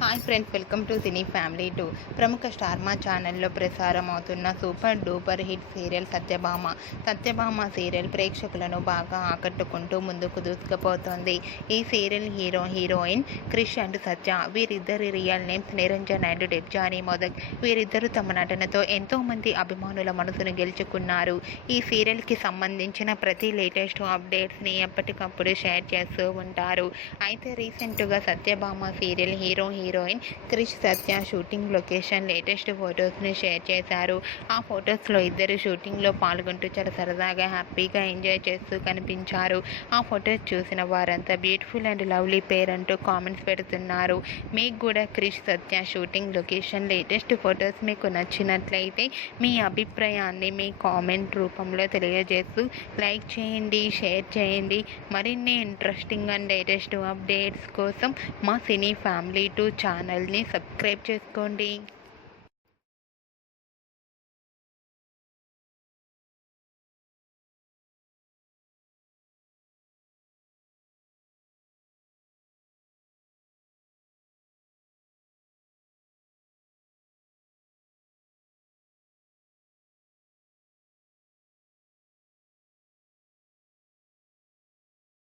Hi friends, welcome to cine family 2. ప్రముఖ star మా ఛానల్లో ప్రసారం అవుతున్న super duper hit serial Satyabhama serial ప్రేక్షకులను బాగా ఆకట్టుకుంటూ ముందుకు దూసుకుపోతోంది. ఈ సీరియల్ హీరోయిన్ క్రిష్ అండ్ సత్య, వీరిద్దరి real names Niranjan and Debjani modak. వీరిద్దరూ తమ నటనతో ఎంతో మంది అభిమానుల మనసును గెలుచుకున్నారు. ఈ సీరియల్కి సంబంధించిన ప్రతి లేటెస్ట్ అప్డేట్స్ని ఎప్పటికప్పుడు షేర్ చేస్తూ ఉంటారు. అయితే రీసెంట్గా సత్యభామ సీరియల్ హీరోయిన్ క్రిష్ సత్య షూటింగ్ లొకేషన్ లేటెస్ట్ ఫొటోస్ని షేర్ చేశారు. ఆ ఫొటోస్లో ఇద్దరు షూటింగ్లో పాల్గొంటూ చాలా సరదాగా హ్యాపీగా ఎంజాయ్ చేస్తూ కనిపించారు. ఆ ఫొటోస్ చూసిన వారంతా బ్యూటిఫుల్ అండ్ లవ్లీ పేర్ అంటూ కామెంట్స్ పెడుతున్నారు. మీకు కూడా క్రిష్ సత్య షూటింగ్ లొకేషన్ లేటెస్ట్ ఫొటోస్ మీకు నచ్చినట్లయితే మీ అభిప్రాయాన్ని మీ కామెంట్ రూపంలో తెలియజేస్తూ లైక్ చేయండి, షేర్ చేయండి. మరిన్ని ఇంట్రెస్టింగ్ అండ్ లేటెస్ట్ అప్డేట్స్ కోసం మా సినీ ఫ్యామిలీ 2 ఛానల్ని సబ్స్క్రైబ్ చేసుకోండి.